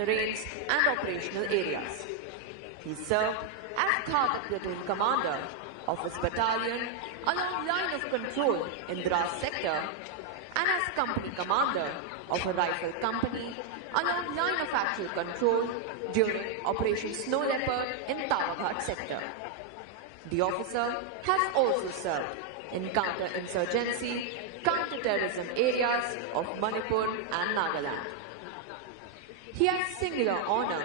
terrains and operational areas. He served as Cadet Platoon Commander of his battalion along line of control in Dras sector and as Company Commander of a rifle company along line of actual control during Operation Snow Leopard in Tawaghat sector. The officer has also served in counter-insurgency, counter-terrorism areas of Manipur and Nagaland. He has singular honor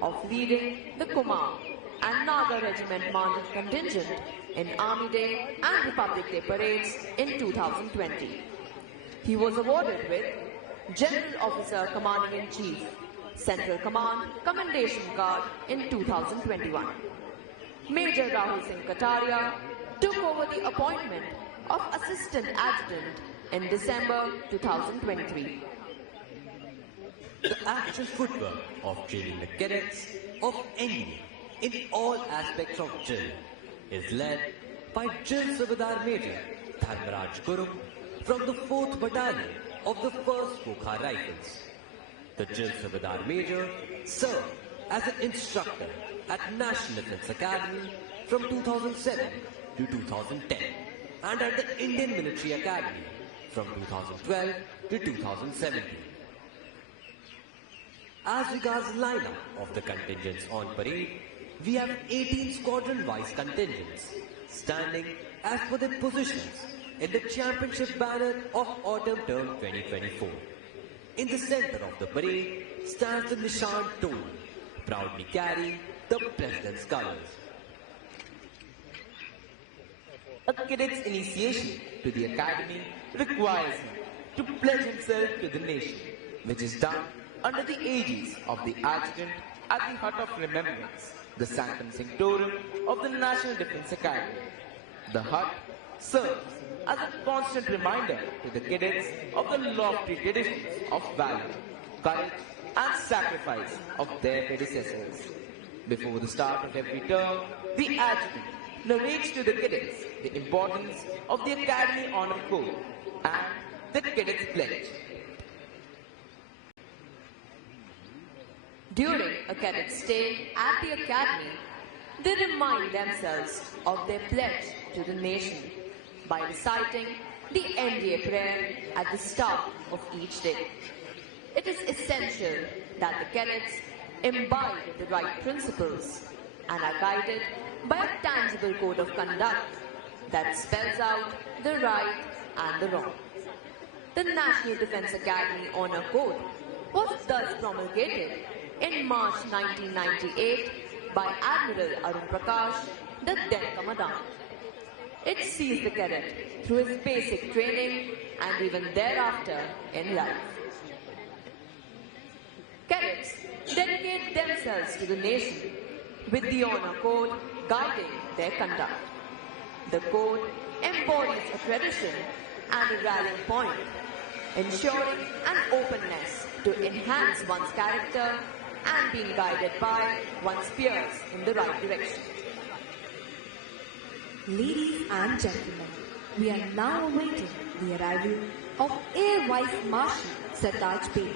of leading the Kumar and Naga Regiment Mounted Contingent in Army Day and Republic Day parades in 2020. He was awarded with General Officer Commanding-in-Chief, Central Command Commendation Card in 2021. Major Rahul Singh Kataria took over the appointment of Assistant Adjutant in December 2023. The actual footwork of training the cadets of NDA in all aspects of drill is led by Drill Subedar Major Dharmaraj Kurum from the 4th Battalion of the 1st Kokha Rifles. The Drill Subedar Major served as an instructor at National Defence Academy from 2007 to 2010 and at the Indian Military Academy from 2012 to 2017. As regards lineup of the contingents on parade, we have 18 squadron-wise contingents standing as per their positions in the championship banner of Autumn Term 2024. In the center of the parade stands the Nishan Toll, proudly carrying the President's colors. A cadet's initiation to the academy requires him to pledge himself to the nation, which is done under the aegis of the adjutant at the Hut of Remembrance, the Sanctum Sanctorum of the National Defence Academy. The hut serves as a constant reminder to the cadets of the lofty traditions of valor, courage and sacrifice of their predecessors. Before the start of every term, the adjutant narrates to the cadets the importance of the Academy Honor Code and the Cadets Pledge. During a cadet's stay at the academy, they remind themselves of their pledge to the nation by reciting the NDA prayer at the start of each day. It is essential that the cadets imbibe the right principles and are guided by a tangible code of conduct that spells out the right and the wrong. The National Defence Academy Honour Code was thus promulgated in March 1998 by Admiral Arun Prakash, the then Commandant. It sees the cadet through his basic training and even thereafter in life. Cadets dedicate themselves to the nation with the Honour Code guiding their conduct. The code embodies a tradition and a rallying point, ensuring an openness to enhance one's character and being guided by one's peers in the right direction. Ladies and gentlemen, we are now awaiting the arrival of Air Vice Marshal Sartaj Bey,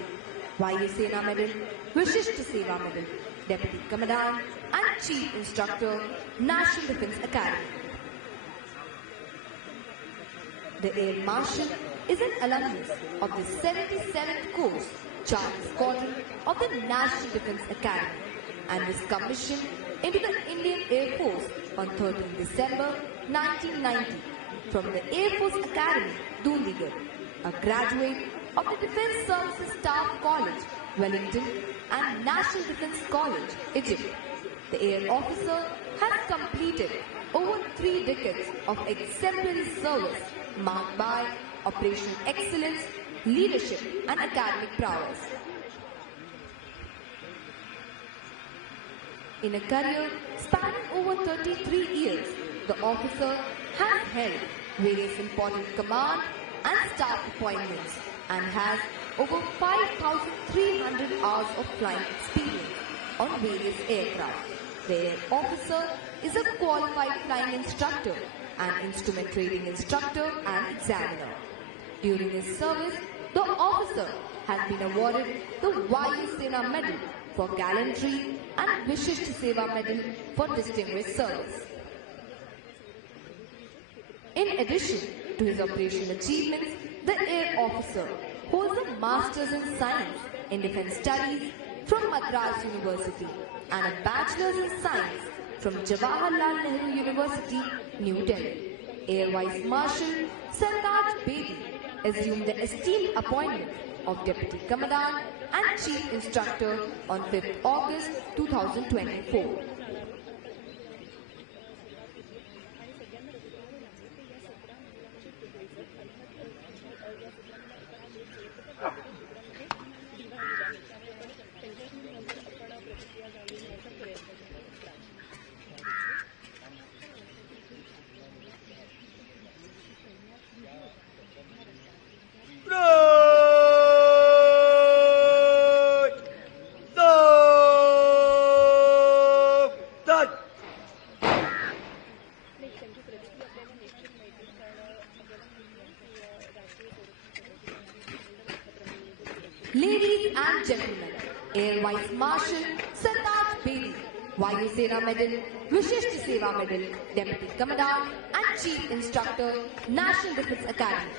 Vayu Sena Medal, Vishishta Seva Medal, Deputy Commandant and Chief Instructor, National Defence Academy. The Air Marshal is an alumnus of the 77th Course Charlie Squadron of the National Defence Academy and was commissioned into the Indian Air Force on 13 December 1990 from the Air Force Academy, Dundigarh, a graduate of the Defence Services Staff College, Wellington and National Defence College, Egypt. The Air Officer has completed over 3 decades of exemplary service marked by operational excellence, leadership and academic prowess. In a career spanning over 33 years, the officer has held various important command and staff appointments and has over 5,300 hours of flying experience on various aircraft. The Air Officer is a qualified flying instructor and instrument training instructor and examiner. During his service, the officer has been awarded the Vayu Sena Medal for Gallantry and Vishisht Seva Medal for Distinguished Service. In addition to his operational achievements, the Air Officer holds a Master's in Science in Defence Studies from Madras University and a Bachelor's in Science from Jawaharlal Nehru University, New Delhi. Air Vice Marshal Sartaj Bedi assumed the esteemed appointment of Deputy Commandant and Chief Instructor on 5th August 2024. Ladies and gentlemen, Air Vice Marshal Sartaj Bedi, Vayu Sena Medal, Vishisht Seva Medal, Deputy Commandant and Chief Instructor, National Defence Academy.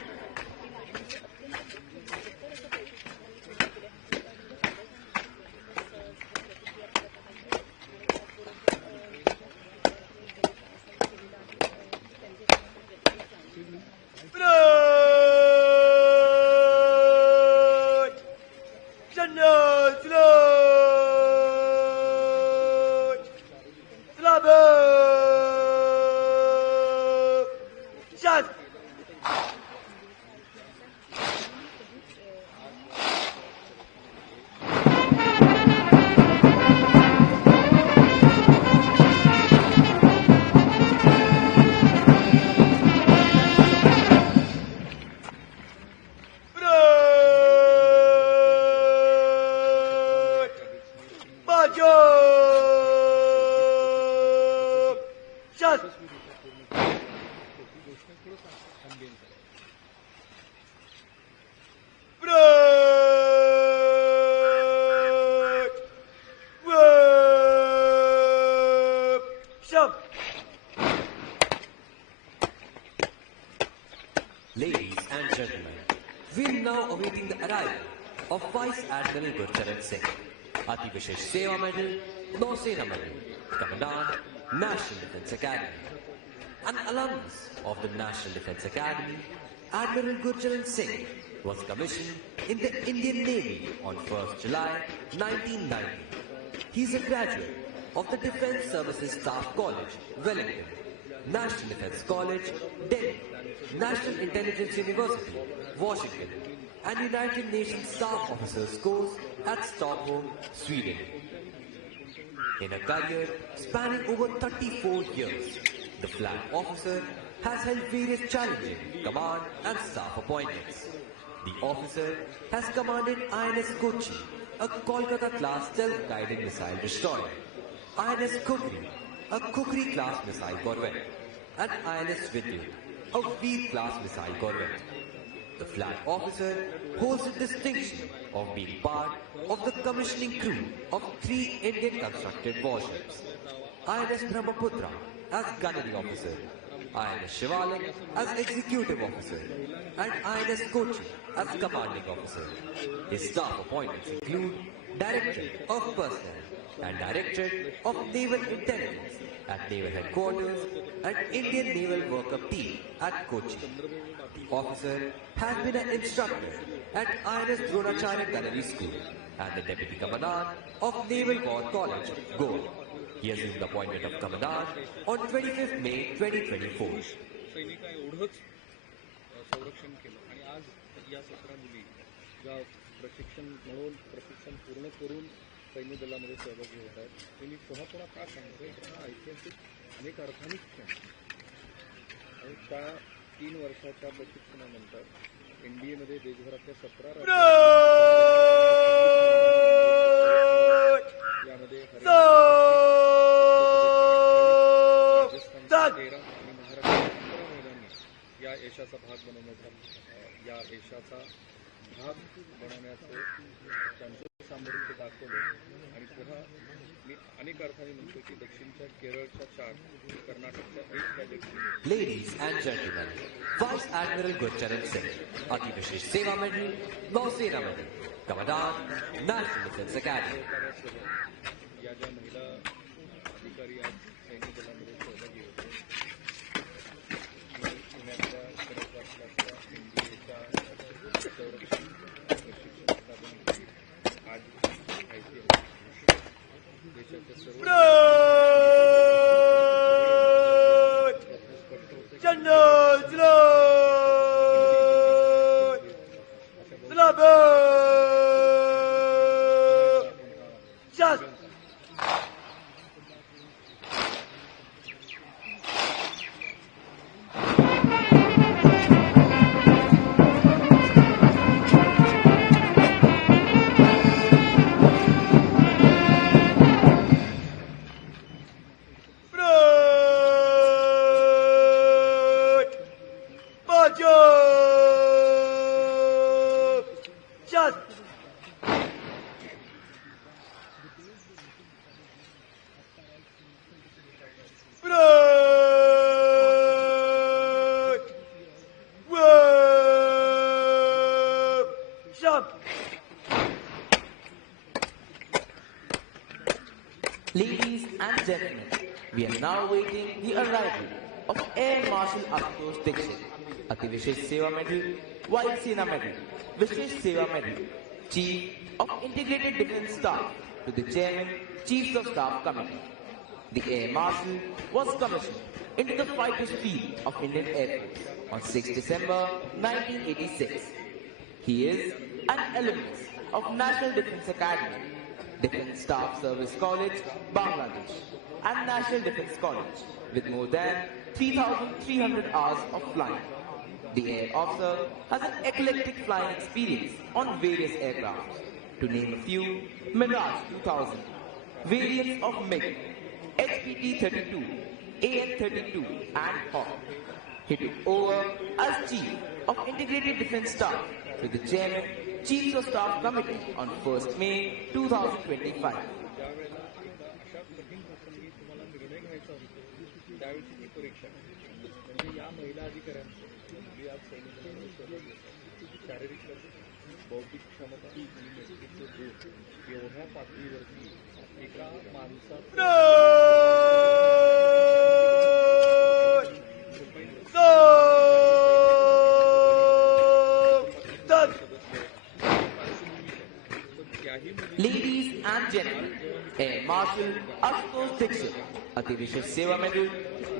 Ladies and gentlemen, we are now awaiting the arrival of Vice Admiral Gurcharan Singh, Ati Vishesh Seva Medal, Nausena Medal, Commandant, National Defence Academy. An alumnus of the National Defence Academy, Admiral Gurcharan Singh was commissioned in the Indian Navy on 1st July 1990. He is a graduate of the Defence Services Staff College, Wellington, National Defence College, Delhi, National Intelligence University, Washington, and United Nations Staff Officers course at Stockholm, Sweden. In a career spanning over 34 years, the flag officer has held various challenging command and staff appointments. The officer has commanded INS Kochi, a Kolkata-class self-guided missile destroyer, INS Kukri, a Kukri-class missile corvette, and INS Vidyut, a Veer-class missile corvette. The flag officer holds the distinction of being part of the commissioning crew of 3 Indian-constructed warships: INS Brahmaputra as gunnery officer, INS Shivalik as executive officer, and INS Kochi as commanding officer. His staff appointments include Directorate of Personnel and Directorate of Naval Intelligence at Naval Headquarters and Indian Naval Workup Team at Kochi. The officer has been an instructor at INS Dronacharya Gunnery School and the Deputy Commandant of Naval War College, Goa. He assumed the appointment of Commandant on 25th May 2024. संरक्षण केलं आणि आज या 17 मुली ज्या प्रशिक्षण पूर्ण करून सैन्य दलामध्ये सहभागी होत आहेत ते मी पुन्हा का सांगतोय हा ऐतिहासिक अनेक अर्थाने क्षण आणि त्या 3 वर्षाच्या प्रशिक्षणानंतर NDA मध्ये देशभरातल्या 17 यामध्ये आणि महाराष्ट्र या यशाचा भाग बनवण्याचा या यशाचा भाग बनवण्याचं त्यांचं सामर्थ्य दाखवलं आणि पुन्हा मी अनेक अर्थाने म्हणतो की दक्षिणच्या केरळच्या 4 कर्नाटकच्या 1 cadet Ladies and gentlemen, Vice Admiral Gurcharan Singh, Ati Vishesh Seva Medal, Nausena Medal, Commandant, National Defense Academy. या ज्या महिला अधिकारी आज सैन्य दलामध्ये सहभागी होते मी पुण्यातल्या खडक वाचल्याच्या NDAच्या संरक्षण प्रशिक्षण स्थापनेची आज माहिती आहे. देशाच्या सर्व Ladies and gentlemen, we are now waiting the arrival of Air Marshal Ashutosh Dixit, Ati Vishesh Seva Medal, Vayu Sena Medal, Vishesh Seva Medal, Chief of Integrated Defence Staff to the Chairman, Chiefs of Staff Committee. The Air Marshal was commissioned into the fighter's field of Indian Air Force on 6 December 1986. He is an alumnus of National Defence Academy, Defence Staff Service College, Bangladesh, and National Defence College with more than 3,300 hours of flying. The air officer has an eclectic flying experience on various aircraft. To name a few, Mirage 2000, variants of MiG, HPT-32, AN-32, and Hawk. He took over as Chief of Integrated Defence Staff with the Chairman, Chiefs of Staff Committee on 1st May 2025. अशा कठीण प्रसंगी तुम्हाला निर्णय घ्यायचा होतो त्यावेळची ती परीक्षा म्हणजे या महिला अधिकाऱ्यांचं जी आज सैन्य दलामध्ये सहभागी होतात शारीरिक बौद्धिक क्षमता आणि नेतृत्व गुण एवढ्या पातळीवरती एका Ladies and gentlemen, Air Marshal Ashutosh Dixit, Ati Vishesh Seva Medal,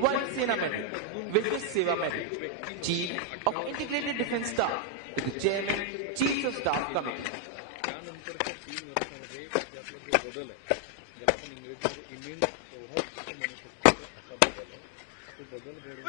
Vayu Sena Medal, Vishesh Seva Medal, Chief of Integrated Defence Staff to the Chairman, Chiefs of Staff Committee. त्यानंतरच्या 3 वर्षामध्ये आपला जो बदल आहे ज्याला आपण इंग्रजीमध्ये इमेन्स प्रभाव म्हणू शकतो असा बदल आहे तो बदल घडवून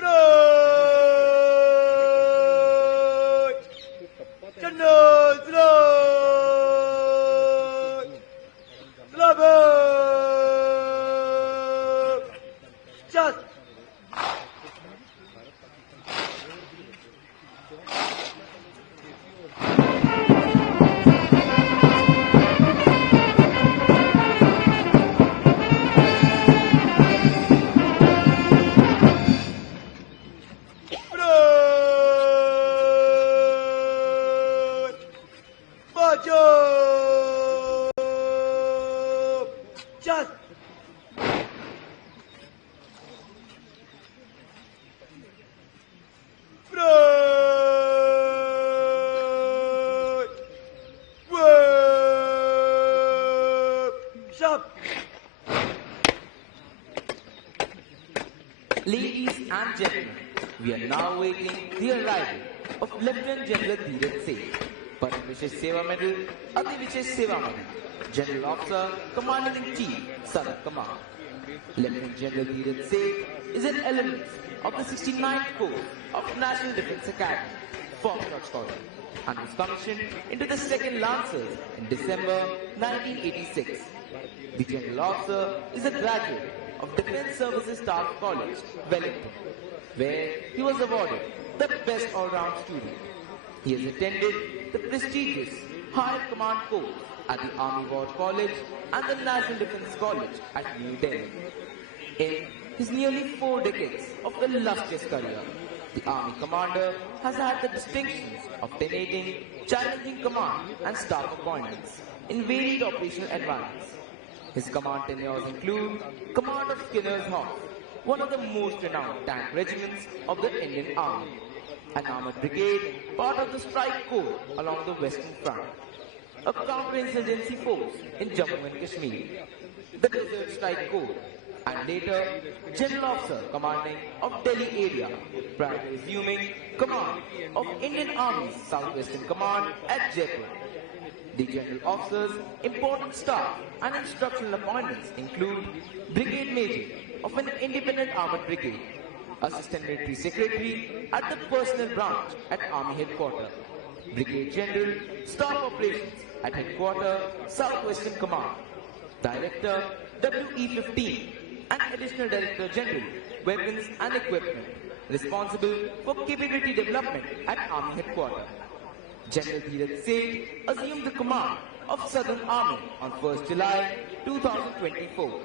Ladies and gentlemen, we are now waiting the arrival of Lieutenant General Dainik Jagran, Padma Vishesh Seva Medal, Ati Vishesh Seva Medal, General Officer, Commander-in-Chief, Southern Command. Lieutenant General Dainik Jagran is an alumnus of the 69th Corps of National Defence Academy, Foxtrot Squadron, and was commissioned into the 2nd Lancers in December 1986. The General Officer is a graduate of Defence Services Staff College, Wellington, where he was awarded the Best All-Round Student. He has attended the prestigious Higher Command course at the Army War College and the National Defence College at New Delhi. In his nearly 4 decades of illustrious career, the Army Commander has had the distinctions of tenating, challenging command and staff appointments in varied operational environments. His command tenures include Command of Skinner's Horse, one of the most renowned tank regiments of the Indian Army, an armoured brigade part of the Strike Corps along the Western Front, a counterinsurgency force in Jammu and Kashmir, the Desert Strike Corps, and later General Officer commanding of Delhi area prior to resuming command of Indian Army's Southwestern Command at Jaipur. The General Officer's important staff and instructional appointments include Brigade Major of an independent armoured brigade, Assistant Military Secretary at the Personnel Branch at Army Headquarters, Brigade General, Staff Operations at Headquarters, Southwestern Command, Director, WE-15, and Additional Director General, Weapons and Equipment, responsible for capability development at Army Headquarters. General Dheeraj Seth assumed the command of Southern Army on 1st July 2024.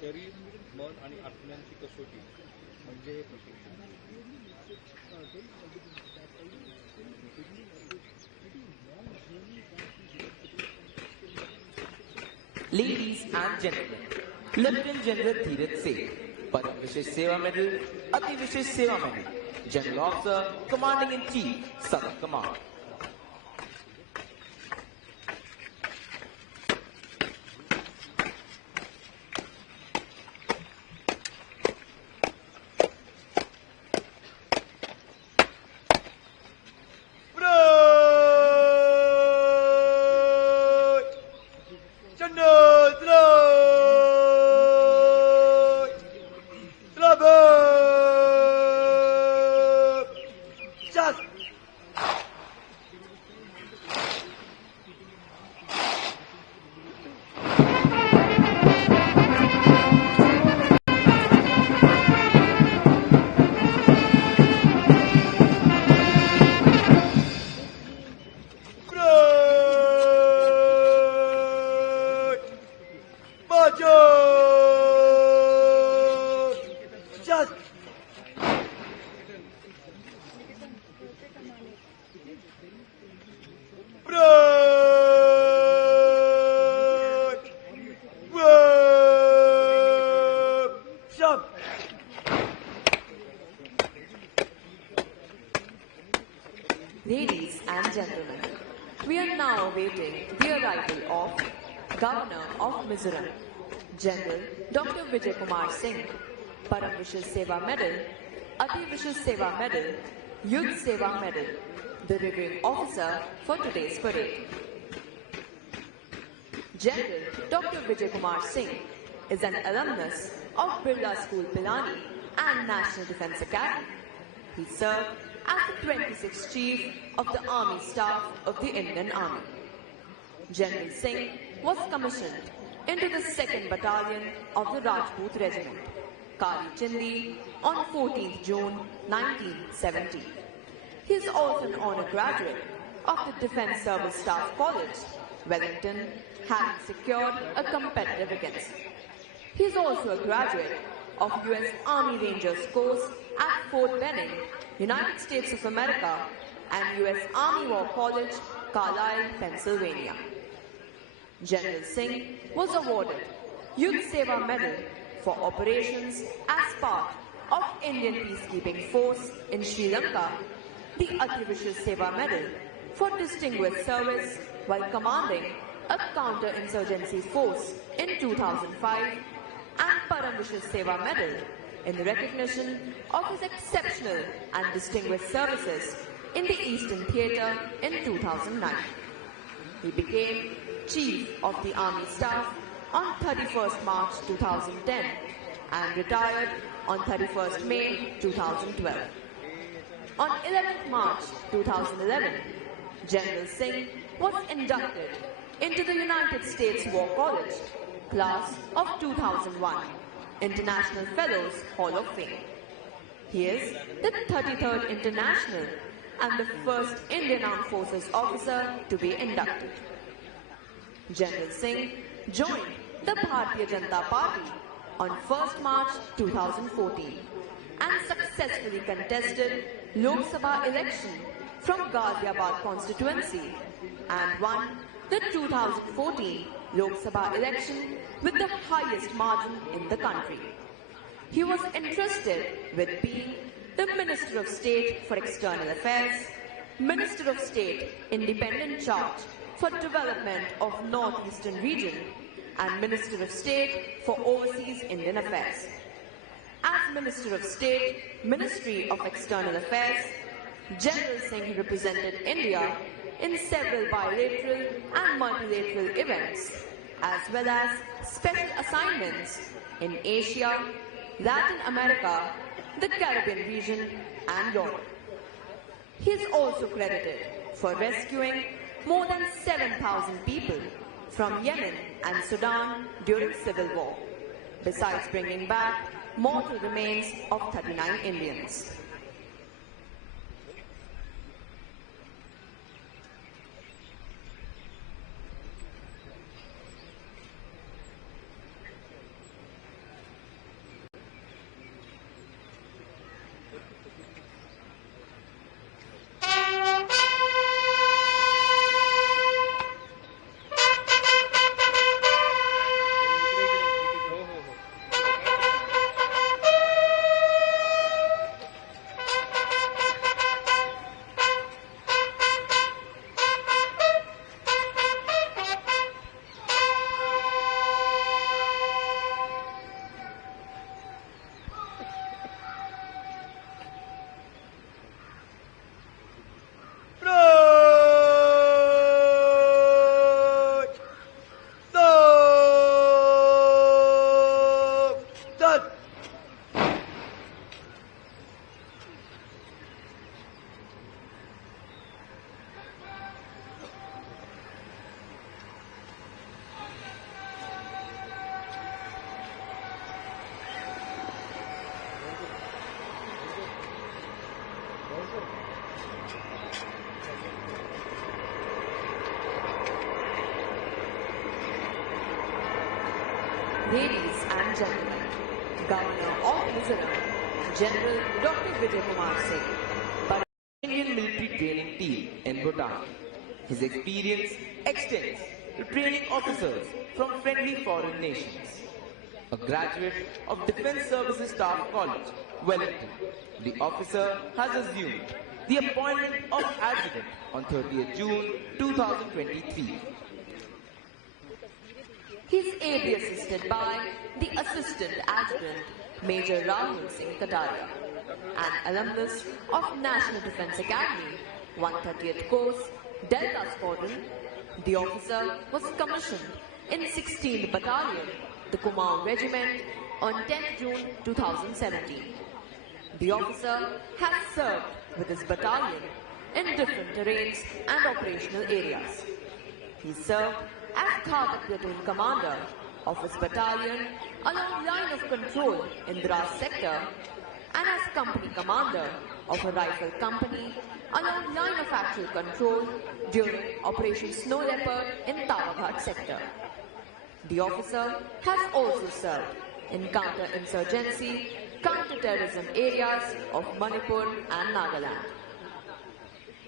शरीर मन आणि आत्म्यांची कसोटी म्हणजे हे प्रशिक्षण. Ladies and gentlemen, Lieutenant General Dheeraj Seth, Padam Vishesh Seva Medal, Ati Vishesh Seva Medal, General Officer, Commanding in Chief, Southern Command. Ladies and gentlemen, we are now awaiting the arrival of Governor of Mizoram, General Dr. Vijay Kumar Singh, Param Vishesh Seva Medal, Ati Vishesh Seva Medal, Yudh Seva Medal, the reviewing officer for today's parade. General Dr. Vijay Kumar Singh is an alumnus of Birla School Pilani and National Defence Academy. He served as the 26th Chief of the Army Staff of the Indian Army. General Singh was commissioned into the 2nd Battalion of the Rajput Regiment, Kali Chindi, on 14th June 1970. He is also an honour graduate of the Defence Service Staff College, Wellington, having secured a competitive against. He is also a graduate of US Army Rangers course at Fort Benning, United States of America, and US Army War College, Carlisle, Pennsylvania. General Singh was awarded Yudh Seva Medal for operations as part of Indian Peacekeeping Force in Sri Lanka, the Ati Vishesh Seva Medal for distinguished service while commanding a counter-insurgency force in 2005 and Param Vishal Seva Medal in recognition of his exceptional and distinguished services in the Eastern Theatre in 2009. He became Chief of the Army Staff on 31st March 2010 and retired on 31st May 2012. On 11th March 2011, General Singh was inducted into the United States War College, class of 2001, International Fellows Hall of Fame. He is the 33rd International and the first Indian Armed Forces officer to be inducted. General Singh joined the Bharatiya Janata Party on 1st March 2014 and successfully contested Lok Sabha election from Ghaziabad constituency and won the 2014 Lok Sabha election with the highest margin in the country. He was entrusted with being the Minister of State for External Affairs, Minister of State independent charge for development of Northeastern region and Minister of State for Overseas Indian Affairs. As Minister of State, Ministry of External Affairs, General Singh represented India in several bilateral and multilateral events, as well as special assignments in Asia, Latin America, the Caribbean region, and Europe. He is also credited for rescuing more than 7,000 people from Yemen and Sudan during civil war, besides bringing back mortal remains of 39 Indians. Ladies and gentlemen, Governor of Mizoram, General Dr. Vijay Kumar Singh, by Indian military training team in Bhutan. His experience extends to training officers from friendly foreign nations. A graduate of Defence Services Staff College, Wellington, the officer has assumed the appointment of adjutant on 30th June 2023. He is ably assisted by the Assistant Adjutant, Major Rahul Singh Kataria, an alumnus of National Defence Academy, 130th Course, Delta Squadron. The officer was commissioned in 16th Battalion, the Kumaon Regiment, on 10th June 2017. The officer has served with his battalion in different terrains and operational areas. He served as Cadets Platoon Commander of his battalion along line of control in Dras sector and as Company Commander of a rifle company along line of actual control during Operation Snow Leopard in Tawaghat sector. The officer has also served in counter-insurgency, counter-terrorism areas of Manipur and Nagaland.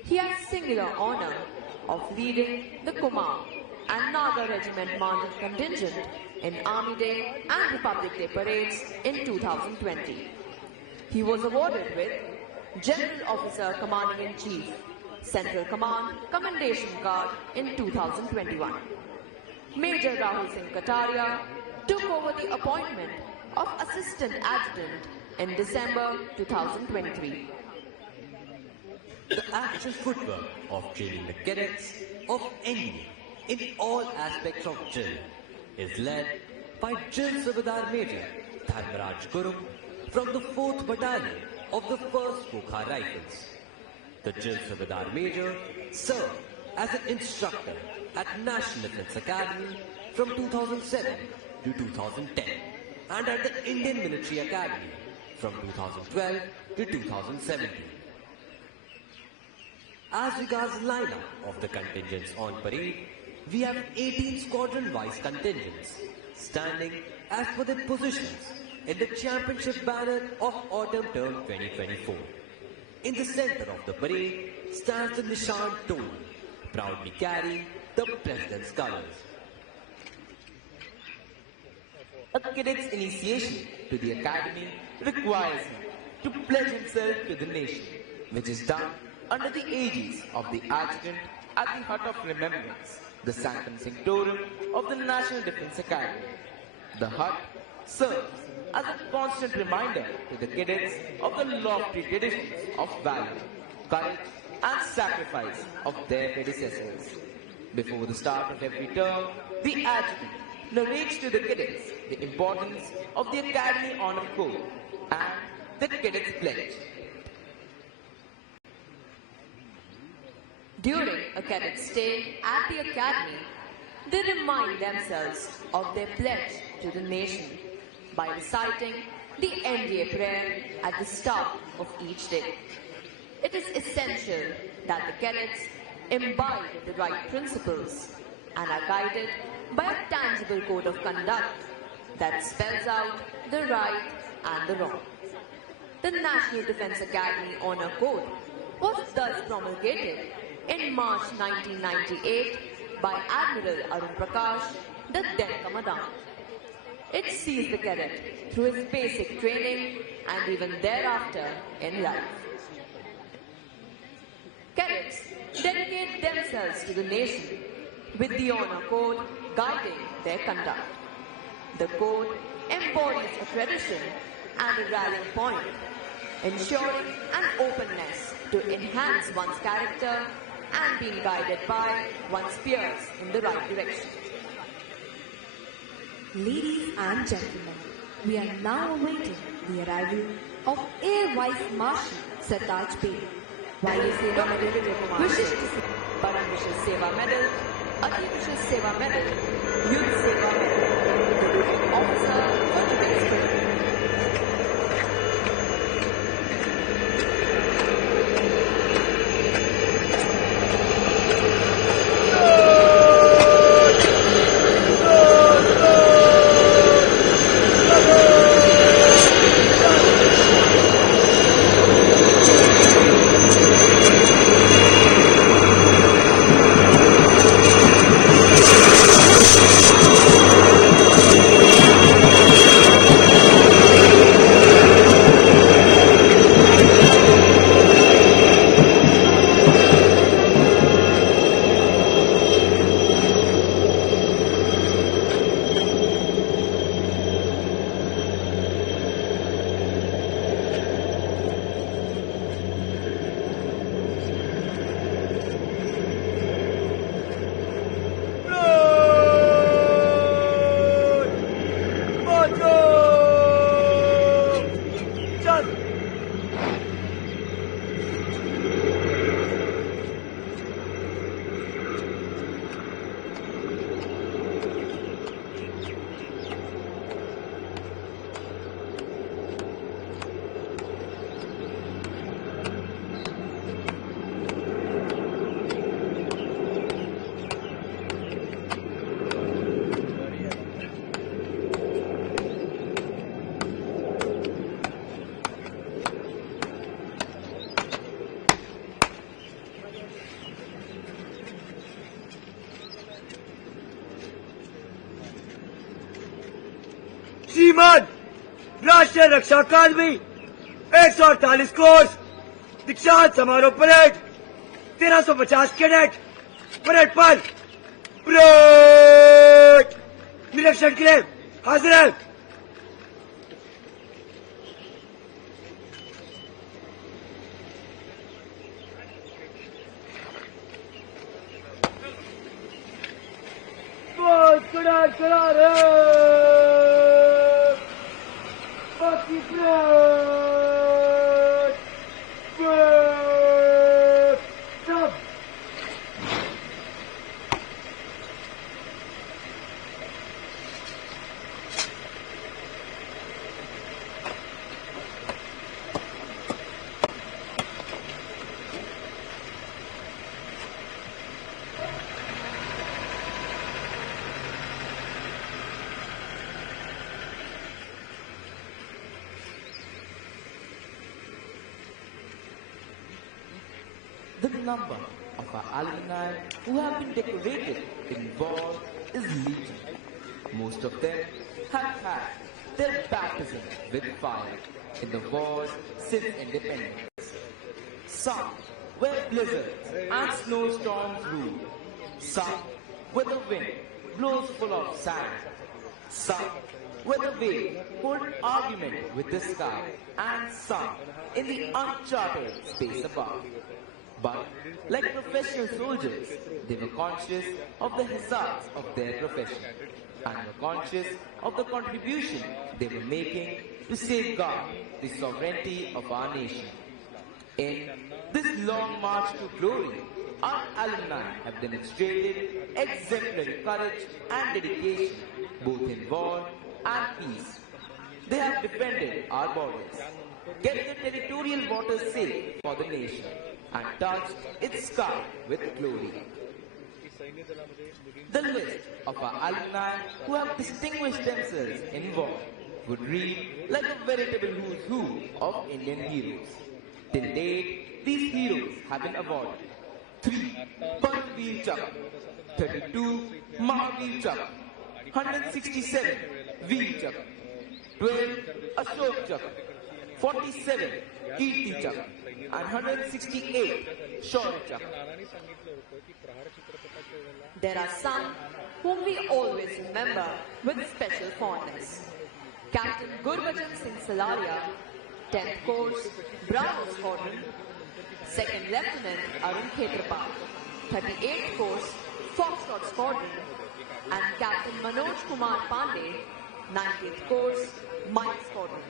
He has singular honor of leading the Kumaon and Naga Regiment Mounted Contingent in Army Day and Republic Day parades in 2020. He was awarded with General Officer Commanding-in-Chief, Central Command Commendation Card in 2021. Major Rahul Singh Kataria took over the appointment of Assistant Adjutant in December 2023. The actual footwork of training the cadets of NDA in all aspects of drill is led by Drill Subedar Major Dharmaraj Kurum from the 4th Battalion of the 1st Kokha Rifles. The Drill Subedar Major served as an instructor at National Defence Academy from 2007 to 2010 and at the Indian Military Academy from 2012 to 2017. As regards the lineup of the contingents on parade, we have 18 squadron-wise contingents standing as per their positions in the championship banner of Autumn Term 2024. In the center of the parade stands the Nishan Toll, proudly carrying the President's colors. A cadet's initiation to the academy requires him to pledge himself to the nation, which is done under the aegis of the adjutant at the Hut of Remembrance, the Sanctum Sanctorum of the National Defence Academy. The hut serves as a constant reminder to the cadets of the lofty traditions of valor, courage and sacrifice of their predecessors. Before the start of every term, the adjutant narrates to the cadets the importance of the Academy Honour Code and the Cadets Pledge. During a cadet stay at the academy, they remind themselves of their pledge to the nation by reciting the NDA prayer at the start of each day. It is essential that the cadets imbibe the right principles and are guided by a tangible code of conduct that spells out the right and the wrong. The National Defence Academy Honour Code was thus promulgated in March 1998 by Admiral Arun Prakash, the then Commandant. It sees the cadet through his basic training and even thereafter in life. Cadets dedicate themselves to the nation with the Honour Code guiding their conduct. The code embodies a tradition and a rallying point, ensuring an openness to enhance one's character and being guided by one's peers in the right direction. Ladies and gentlemen, we are now awaiting the arrival of Air Vice Marshal Sartaj Bey. Vayu Seva Medal, Vishish Param Vishish Seva Medal, Ati Vishish Seva Medal, Youth Seva Medal, the Duty Officer for today's parade. श्रीमान राष्ट्रीय रक्षा अकादमी 148 course दीक्षांत समारोह parade 1350 cadet parade पर निरीक्षण के लिए हाजिर है। कड़ा रे बाकी The number of our alumni who have been decorated in war is legion. Most of them have had their baptism with fire in the wars since independence. Some where blizzards and snowstorms rule. Some where the wind blows full of sand. Some where the waves hold argument with the sky, and some in the uncharted space above. But, like professional soldiers, they were conscious of the hazards of their profession and were conscious of the contribution they were making to safeguard the sovereignty of our nation. In this long march to glory, our alumni have demonstrated exemplary courage and dedication both in war and peace. They have defended our borders, kept the territorial waters safe for the nation, and touched its sky with glory. The list of our alumni who have distinguished themselves in war would read like a veritable who's who of Indian heroes. Till date, these heroes have been awarded 3 Paramveer Chakra, 32 Mahavir Chakra, 167 Veer Chakra, 12 Ashok Chakra, 47 Kirti Chakra, and 168 Shaurya Chakra. There are some whom we always remember with special fondness. Captain Gurbachan Singh Salaria, 10th Course, Bravo Squadron, 2nd Lieutenant Arun Khetrapal, 38th Course, Foxtrot Squadron, and Captain Manoj Kumar Pandey, 90th Course, Mine Squadron.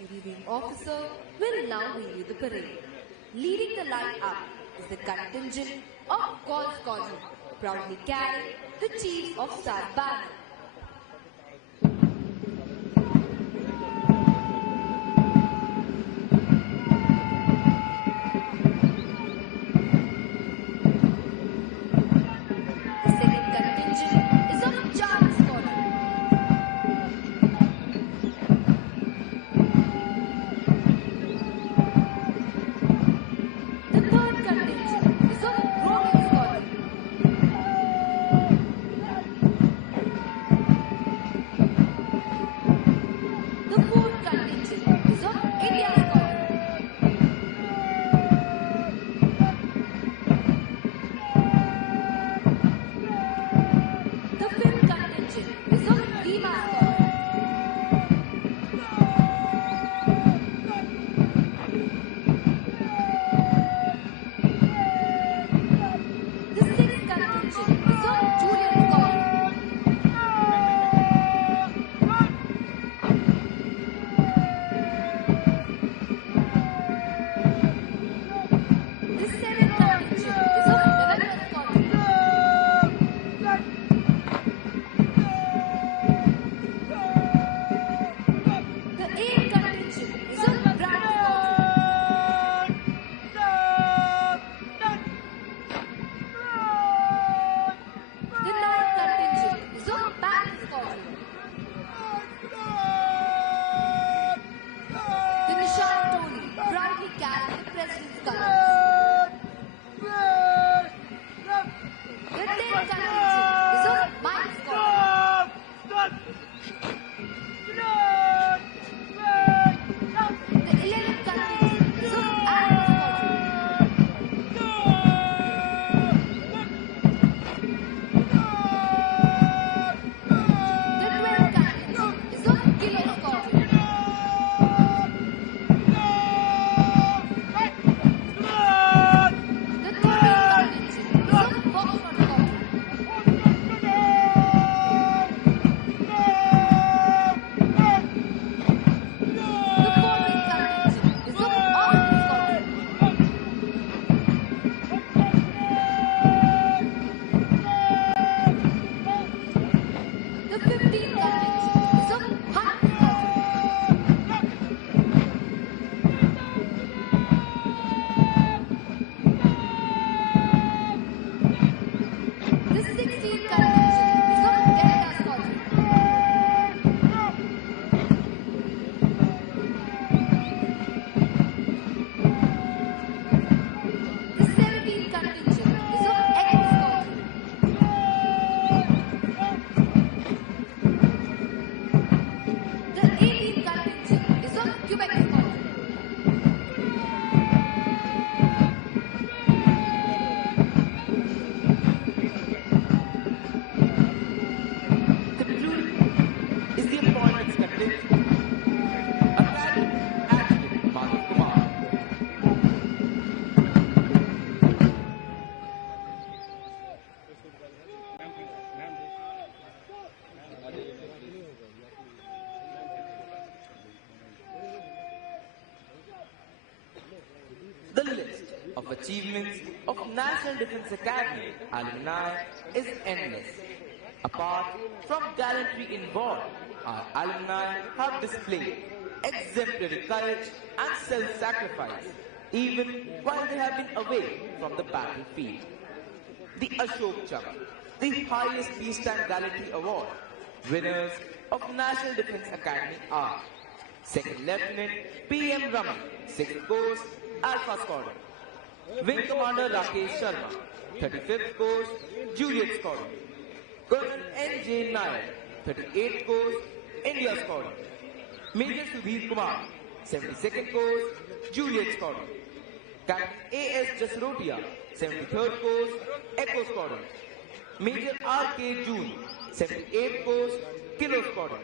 The reviewing officer will now review the parade. Leading the line up is the contingent of Golf Squadron, proudly carrying the Chief of Staff banner. The second contingent is of Charlie Squadron. The third contingent is of Rolling Squadron. of achievements of National Defence Academy alumni is endless. Apart from gallantry in war, our alumni have displayed exemplary courage and self-sacrifice, even while they have been away from the battlefield. The Ashok Chakra, the highest peacetime gallantry award, winners of National Defence Academy are Second Lieutenant P.M. Raman, 6th Course, Alpha Squadron; Wing Commander Rakesh Sharma, 35th Course, Juliet Squadron; Colonel N.J. Nair, 38th Course, India Squadron; Major Sudhir Kumar, 72nd Course, Juliet Squadron; Captain A.S. Jasrotia, 73rd Course, Echo Squadron; Major R.K. June, 78th Course, Kilo Squadron;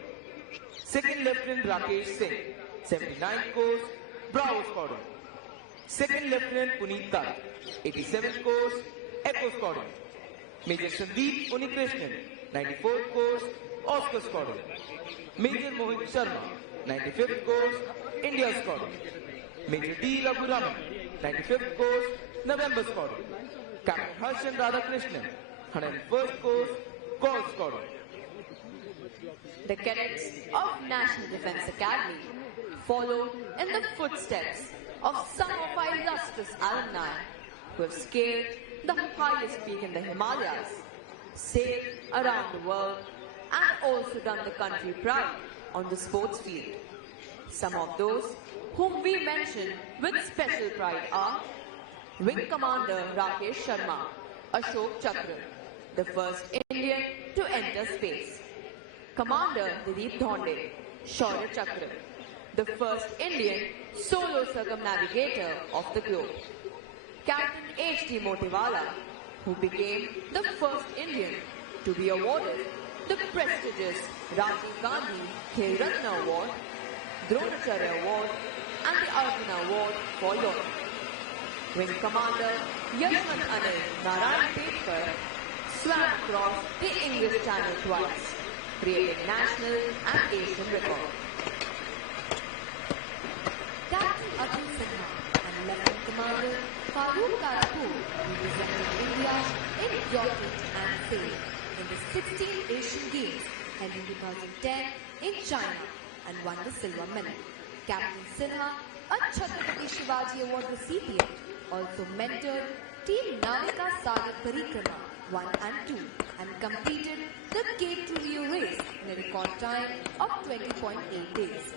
Second Lieutenant Rakesh Singh, 79th Course, Bravo Squadron; Second Lieutenant Puneet Tat, 87th Course, Echo Squadron; Major Sandeep Unikrishnan, 94th Course, Oscar Squadron; Major Mohit Sharma, 95th Course, India Squadron; Major D. Raghuraman, 95th Course, November Squadron; Captain Harshan Radhakrishnan, 101st Course, Gaul Squadron. The cadets of National Defence Academy follow in the footsteps of some of our illustrious alumni who have scaled the highest peak in the Himalayas, sailed around the world, and also done the country proud on the sports field. Some of those whom we mention with special pride are Wing Commander Rakesh Sharma, Ashok Chakra, the first Indian to enter space; Commander Dilip Dhonde, Shaurya Chakra, the first Indian solo circumnavigator of the globe; Captain H.D. Motiwala, who became the first Indian to be awarded the prestigious Rajiv Gandhi Khel Ratna Award, Dronacharya Award, and the Arjuna Award for Law. Wing Commander Yashwant Anil Narayan Tedkar swam across the English Channel twice, creating national and Asian records. Captain Atul Sinha and Lieutenant Commander Farooq Karapoor represented India in yachting and sailing in the 16th Asian Games held in 2010 in China and won the silver medal. Captain Sinha, a Chhatrapati Shivaji Award recipient, also mentored Team Navika Sagar Parikrama 1 and 2 and completed the Cape to Rio race in a record time of 20.8 days.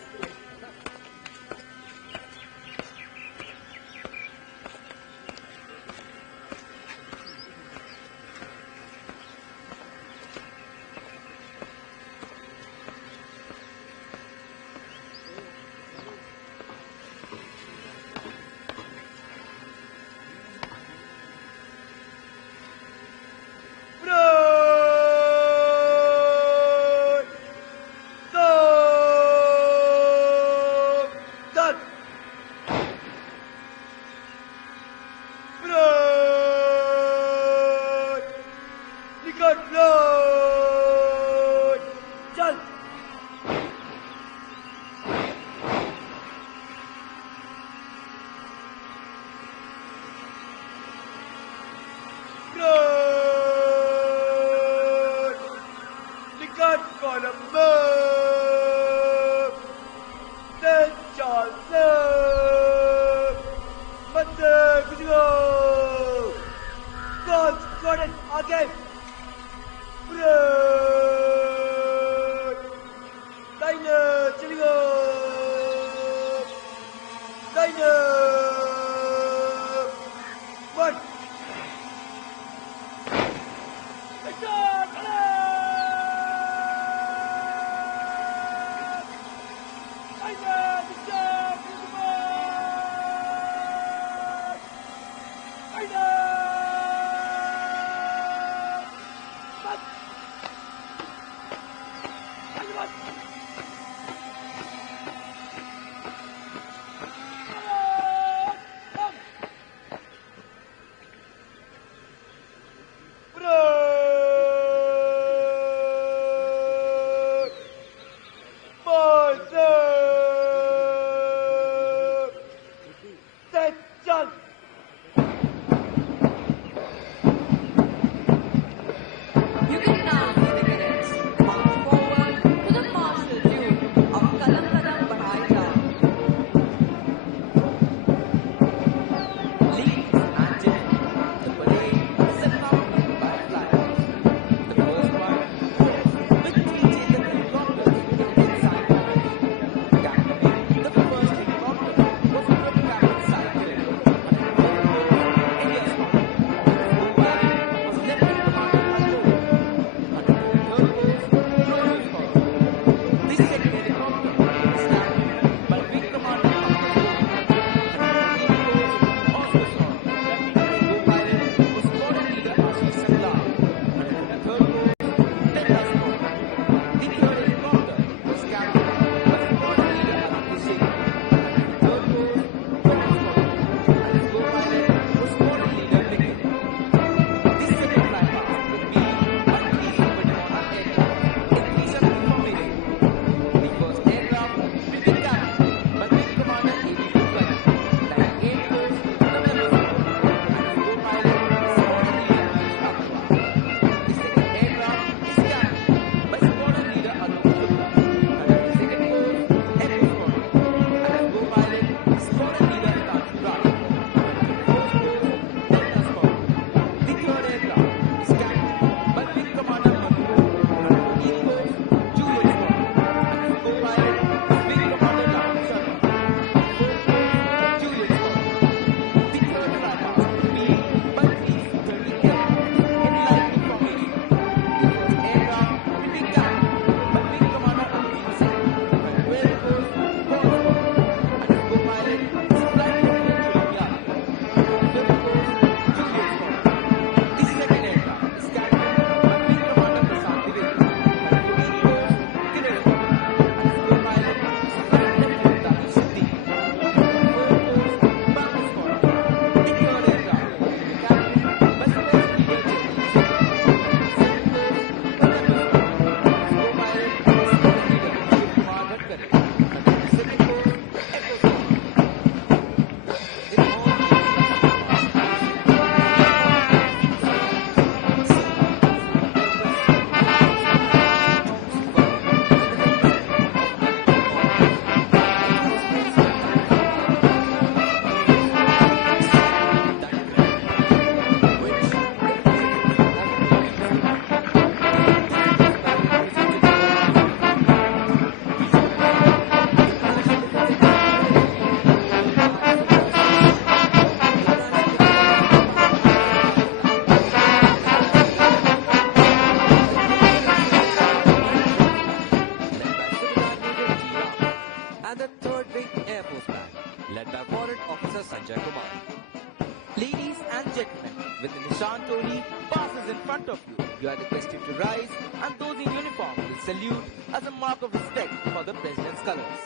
front of you, you are requested to rise, and those in uniform will salute as a mark of respect for the President's colors.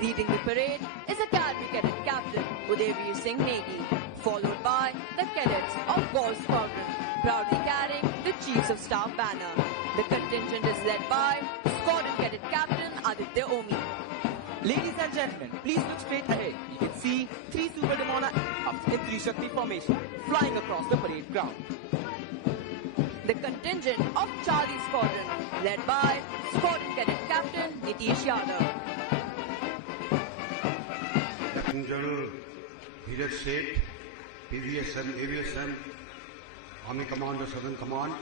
Leading the parade is Academy Cadet Captain Udayveer Singh Negi, followed by the cadets of Golf Squadron, proudly carrying the Chiefs of Staff banner. The contingent is led by Squadron Cadet Captain Aditya Omi. Ladies and gentlemen, please look straight ahead. You can see 3 Super Demona in 3 Shakti formation flying across the parade ground. The contingent of Charlie Squadron, led by Squadron Cadet Captain Nitish Yadav. Captain General Dheeraj Seth, PVSM, AVSM, Army Commander Southern Command,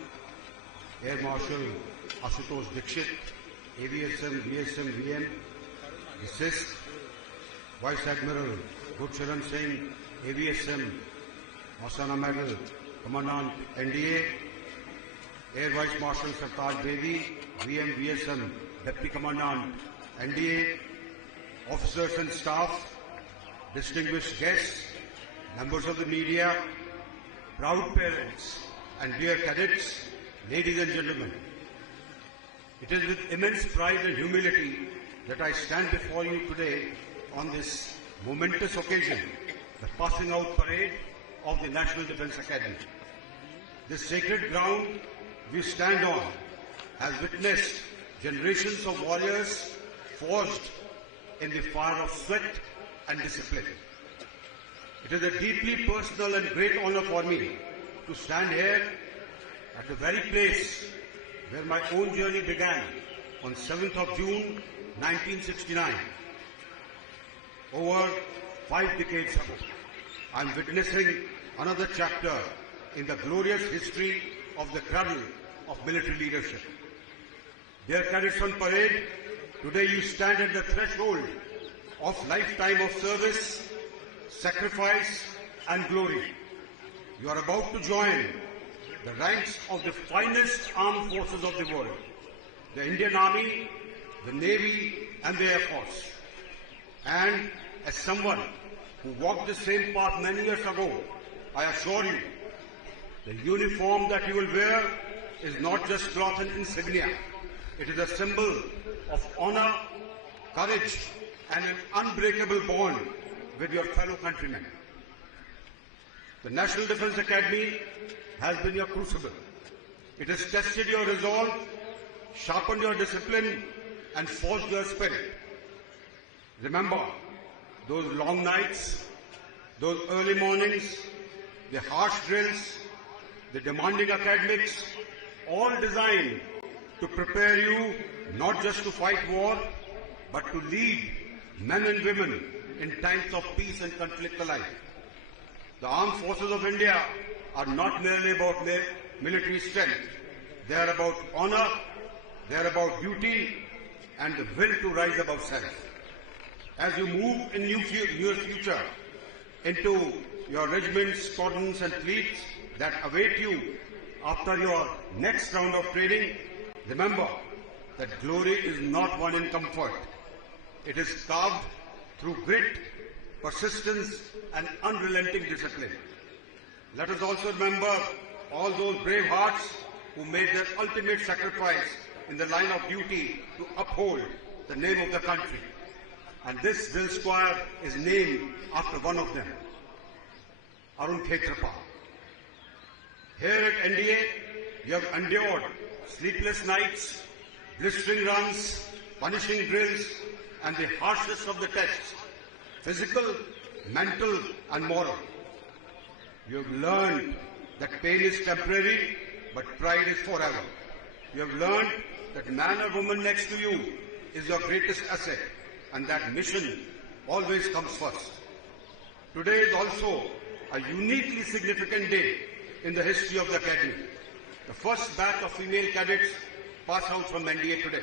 Air Marshal Ashutosh Dixit, AVSM, VSM, VM, Assist, Vice Admiral Gurcharan Singh, AVSM, Masana Medal, Commandant NDA, Air Vice Marshal Sartaj Devi, VM, VSM, Deputy Commandant NDA, officers and staff, distinguished guests, members of the media, proud parents, and dear cadets, ladies and gentlemen. It is with immense pride and humility that I stand before you today on this momentous occasion, the passing out parade of the National Defence Academy. This sacred ground we stand on has witnessed generations of warriors forged in the fire of sweat and discipline. It is a deeply personal and great honor for me to stand here at the very place where my own journey began on 7th of June 1969. Over 5 decades ago, I am witnessing another chapter in the glorious history of the cradle of military leadership. Dear cadets on parade, today you stand at the threshold of lifetime of service, sacrifice and glory. You are about to join the ranks of the finest armed forces of the world, the Indian Army, the Navy and the Air Force. And as someone who walked the same path many years ago, I assure you, the uniform that you will wear is not just cloth and insignia. It is a symbol of honor, courage and an unbreakable bond with your fellow countrymen. The National Defence Academy has been your crucible. It has tested your resolve, sharpened your discipline and forged your spirit. Remember those long nights, those early mornings, the harsh drills, the demanding academics, all designed to prepare you not just to fight war, but to lead men and women in times of peace and conflict alike. The armed forces of India are not merely about military strength. They are about honor, they are about duty and the will to rise above self. As you move in your future into your regiments, squadrons and fleets that await you after your next round of training, remember that glory is not won in comfort. It is carved through grit, persistence and unrelenting discipline. Let us also remember all those brave hearts who made their ultimate sacrifice in the line of duty to uphold the name of the country. And this drill square is named after one of them, Arun Khetrapal. Here at NDA, you have endured sleepless nights, blistering runs, punishing drills, and the harshest of the tests, physical, mental, and moral. You have learned that pain is temporary, but pride is forever. You have learned that man or woman next to you is your greatest asset, and that mission always comes first. Today is also a uniquely significant day in the history of the Academy. The first batch of female cadets pass out from NDA today.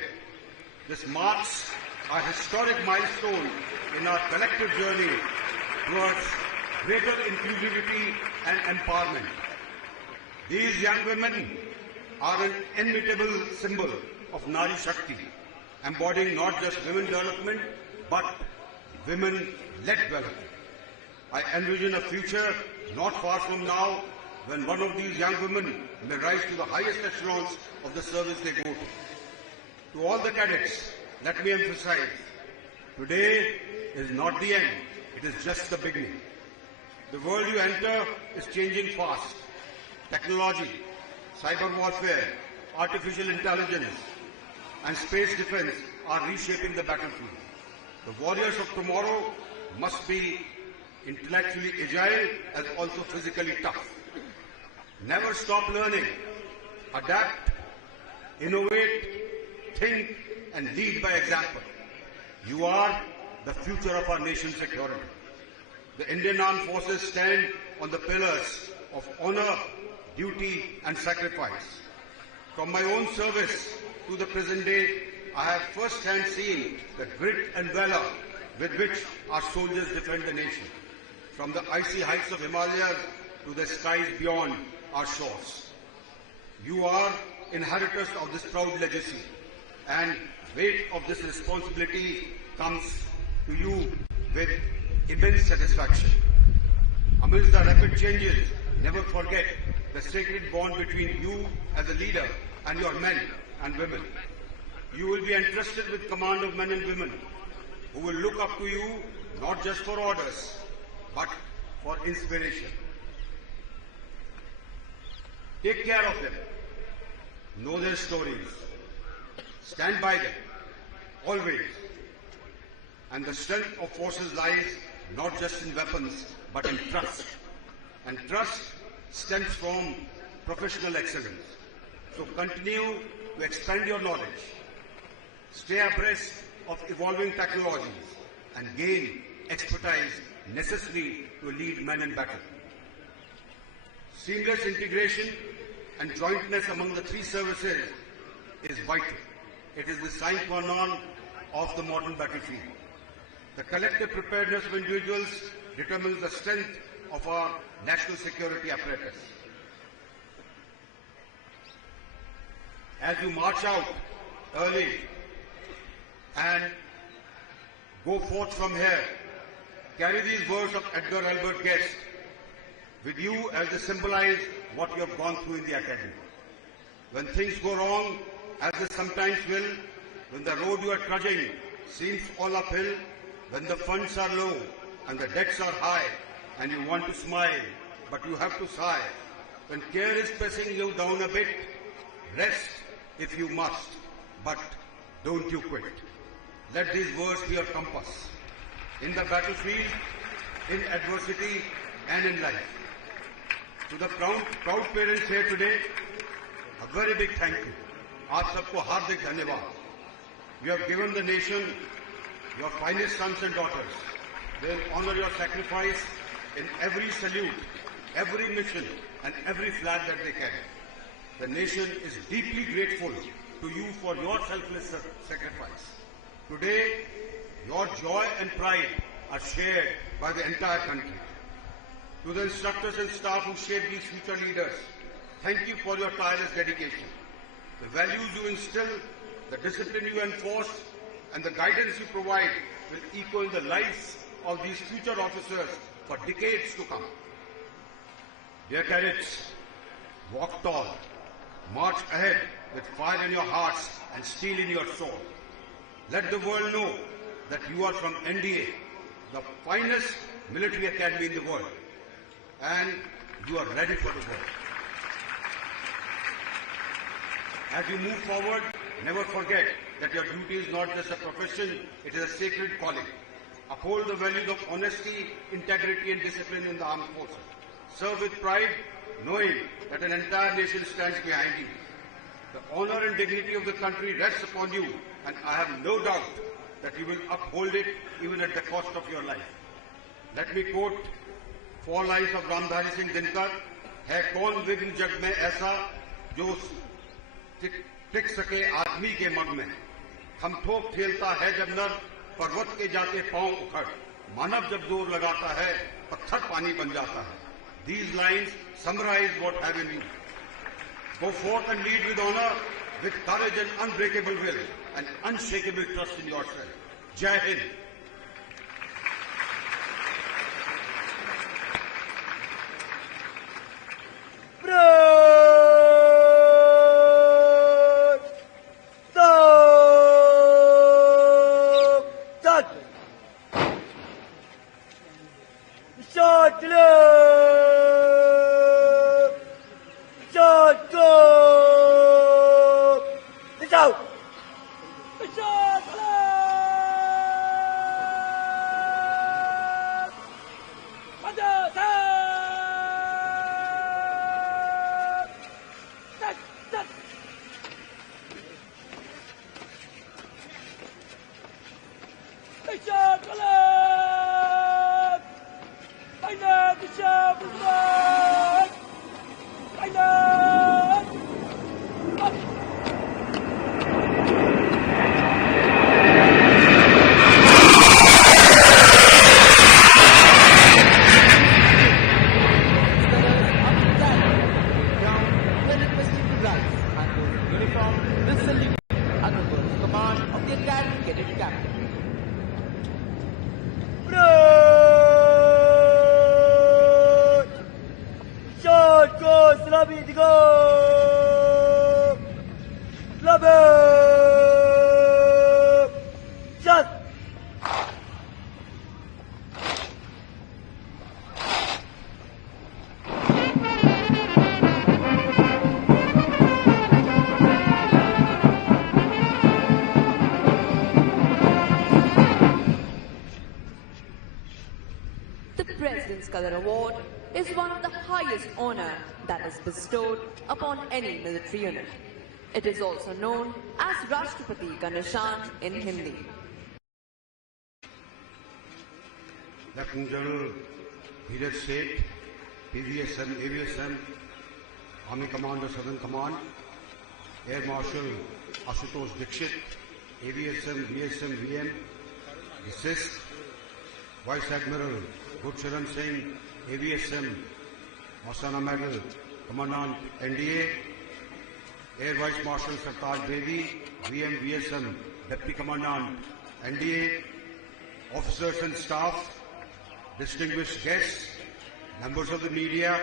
This marks a historic milestone in our collective journey towards greater inclusivity and empowerment. These young women are an inimitable symbol of Nari Shakti, embodying not just women development, but women-led development. I envision a future not far from now when one of these young women may rise to the highest echelons of the service they go to. To all the cadets, let me emphasize, today is not the end, it is just the beginning. The world you enter is changing fast. Technology, cyber warfare, artificial intelligence, and space defense are reshaping the battlefield. The warriors of tomorrow must be intellectually agile and also physically tough. Never stop learning, adapt, innovate, think, and lead by example. You are the future of our nation's security. The Indian Armed Forces stand on the pillars of honor, duty, and sacrifice. From my own service to the present day, I have first-hand seen the grit and valor with which our soldiers defend the nation. From the icy heights of Himalayas to the skies beyond our shores. You are inheritors of this proud legacy, and weight of this responsibility comes to you with immense satisfaction. Amidst the rapid changes, never forget the sacred bond between you as a leader and your men and women. You will be entrusted with command of men and women who will look up to you not just for orders, but for inspiration. Take care of them. Know their stories. Stand by them. Always. And the strength of forces lies not just in weapons, but in trust. And trust stems from professional excellence. So continue to expand your knowledge. Stay abreast of evolving technologies and gain expertise necessary to lead men in battle. Seamless integration and jointness among the three services is vital. It is the sine qua non of the modern battlefield. The collective preparedness of individuals determines the strength of our national security apparatus. As you march out early and go forth from here, carry these words of Edgar Albert Guest with you as they symbolize what you have gone through in the academy. When things go wrong, as they sometimes will, when the road you are trudging seems all uphill, when the funds are low and the debts are high and you want to smile, but you have to sigh, when care is pressing you down a bit, rest if you must, but don't you quit. Let these words be your compass in the battlefield, in adversity, and in life. To the proud parents here today, a very big thank you. आप सबको हार्दिक धन्यवाद. You have given the nation your finest sons and daughters. They will honor your sacrifice in every salute, every mission, and every flag that they carry. The nation is deeply grateful to you for your selfless sacrifice. Today, your joy and pride are shared by the entire country. To the instructors and staff who shape these future leaders, thank you for your tireless dedication. The values you instill, the discipline you enforce, and the guidance you provide will echo in the lives of these future officers for decades to come. Dear cadets, walk tall, march ahead with fire in your hearts and steel in your soul. Let the world know that you are from NDA, the finest military academy in the world, and you are ready for the world. As you move forward, never forget that your duty is not just a profession, it is a sacred calling. Uphold the values of honesty, integrity, and discipline in the armed forces. Serve with pride, knowing that an entire nation stands behind you. The honor and dignity of the country rests upon you, and I have no doubt that you will uphold it even at the cost of your life. Let me quote 4 lines of Ramdhari Singh Dinkar, है कौन विघ्न जग में ऐसा जो टिक सके आदमी के मग में, हम ठोक ठेलता है जब नर पर्वत के जाते पांव उखड़, मानव जब जोर लगाता है पत्थर पानी बन जाता है. These lines summarize what I have in you. Go forth and lead with honor, with courage and unbreakable will, and unshakable trust in yourself. Jai Hind. from the salute under the command of the Academy Cadet Captain. Short course, lobby to go! Lobby! Shot! The President's Color Award is one of the highest honor that is bestowed upon any military unit. It is also known as Rashtrapati Ka Nishan in Hindi. Lieutenant General Dheeraj Seth, PVSM, AVSM, Army Commander, Southern Command, Air Marshal Ashutosh Dixit, AVSM, VSM, VM, Deceased, Vice Admiral Gurcharan Singh, AVSM, Masana Medal, Commandant NDA, Air Vice Marshal Sartaj Bedi, VM, VSM, Deputy Commandant NDA, officers and staff, distinguished guests, members of the media,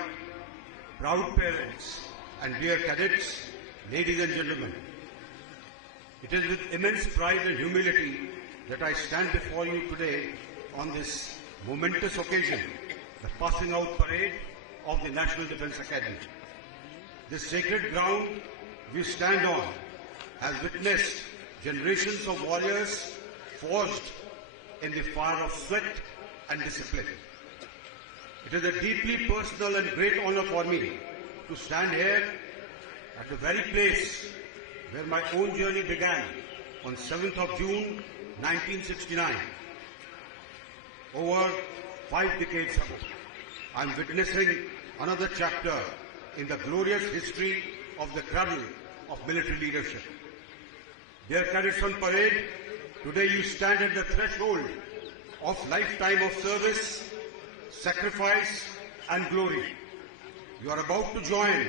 proud parents, and dear cadets, ladies and gentlemen. It is with immense pride and humility that I stand before you today on this momentous occasion, the passing out parade of the National Defence Academy. This sacred ground we stand on has witnessed generations of warriors forged in the fire of sweat and discipline. It is a deeply personal and great honor for me to stand here at the very place where my own journey began on 7th of June 1969. Over 5 decades ago, I am witnessing another chapter in the glorious history of the cradle of military leadership. Dear cadets on parade, today you stand at the threshold of lifetime of service, sacrifice and glory. You are about to join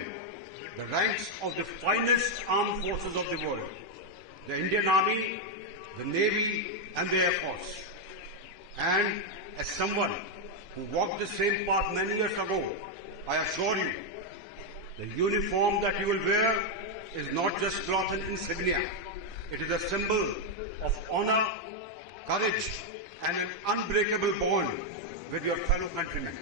the ranks of the finest armed forces of the world, the Indian Army, the Navy and the Air Force. And as someone who walked the same path many years ago, I assure you, the uniform that you will wear is not just cloth and insignia. It is a symbol of honor, courage and an unbreakable bond with your fellow countrymen.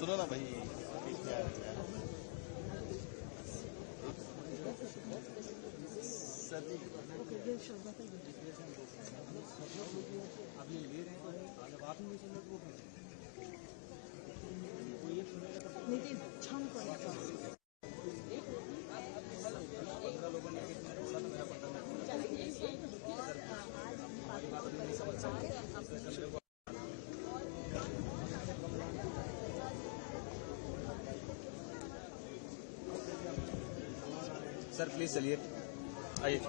सुनो ना भाई sir please चलिए आइए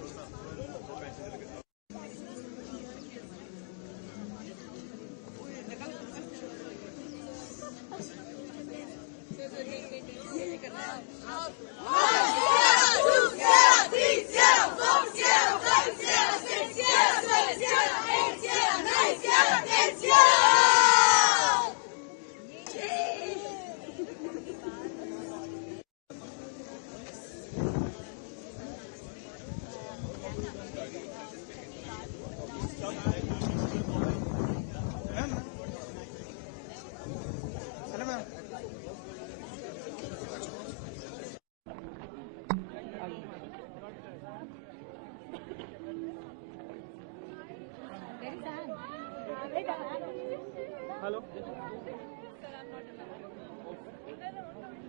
hello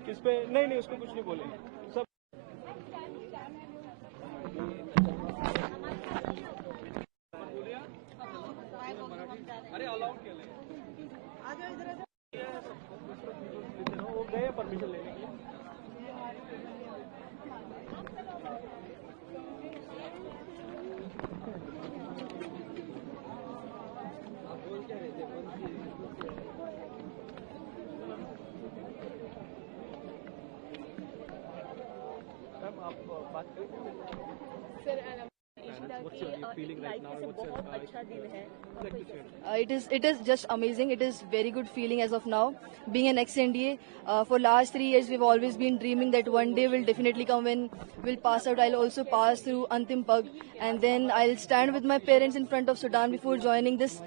किस पे नहीं उसको कुछ नहीं बोले सब अरे अलाउड केलं एडमिशन लेने के लिए? मैम आप बात करें sir What's your feeling right now? What's your अच्छा दिन है like to share? It is just amazing. It is very good feeling as of now. Being an ex-NDA, for last 3 years we've always been dreaming that one day will definitely come when we'll pass out. I'll also pass through Antim Pag, and then I'll stand with my parents in front of Sudan before joining this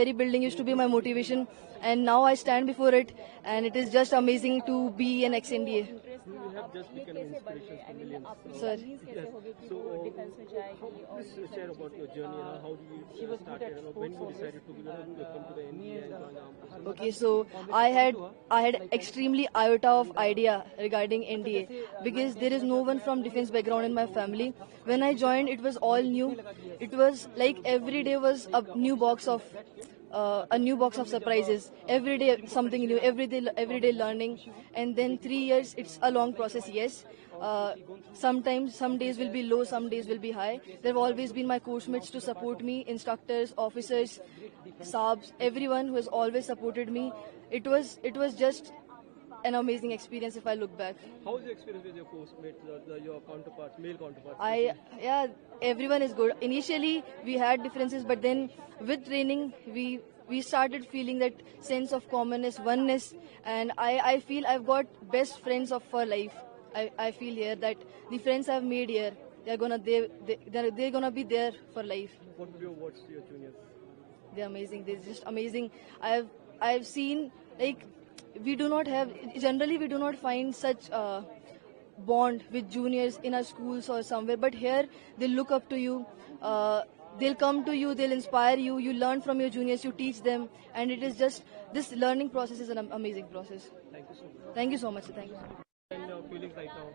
very building used to be my motivation, and now I stand before it, and it is just amazing to be an ex-NDA. You have just become an inspiration for millions. Sir. Yes. So, please share about your journey. How do you started? When you decided to come to the NDA and join the armed forces? Okay, so I had extremely iota of idea regarding NDA because there is no one from defense background in my family. When I joined, it was all new. It was like every day was a new box of surprises. Every day something new. Every day learning. And then 3 years, it's a long process. Yes. Sometimes some days will be low, some days will be high. There have always been my course mates to support me, instructors, officers, subs, everyone who has always supported me. It was just an amazing experience if I look back. How was your experience with your course mates, your counterparts, male counterparts? Yeah, everyone is good. Initially we had differences, but then with training we started feeling that sense of commonness, oneness, and I feel I've got best friends for life. I feel here that the friends I've made here, they're gonna be there for life. What would you watch to your juniors? They're amazing. They're just amazing. I've seen, like, we do not find such bond with juniors in our schools or somewhere, but here they look up to you. They'll come to you, they'll inspire you, you learn from your juniors, you teach them, and it is just, this learning process is an amazing process. Thank you so much. Thank you so much, sir. Thank you. And your feelings right now?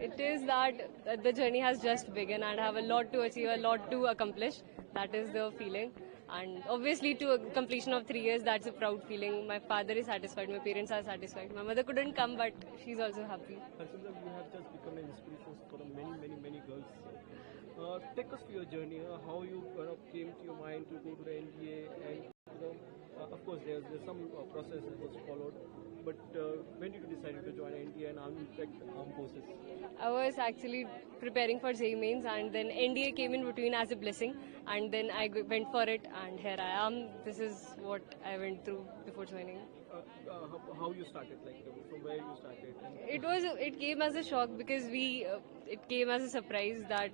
It is that the journey has just begun and I have a lot to achieve, a lot to accomplish. That is the feeling. And obviously to a completion of 3 years, that's a proud feeling. My father is satisfied, my parents are satisfied. My mother couldn't come, but she's also happy. Harshindra, you have just become an inspiration for many girls. Take us through your journey, how you came to your mind to go to the NDA, and of course there's some process that was followed. But when did you decide to join NDA and armed forces? I was actually preparing for JEE mains and then NDA came in between as a blessing and then I went for it and here I am. This is what I went through before joining. How you started, like from where you started? It came as a shock because it came as a surprise that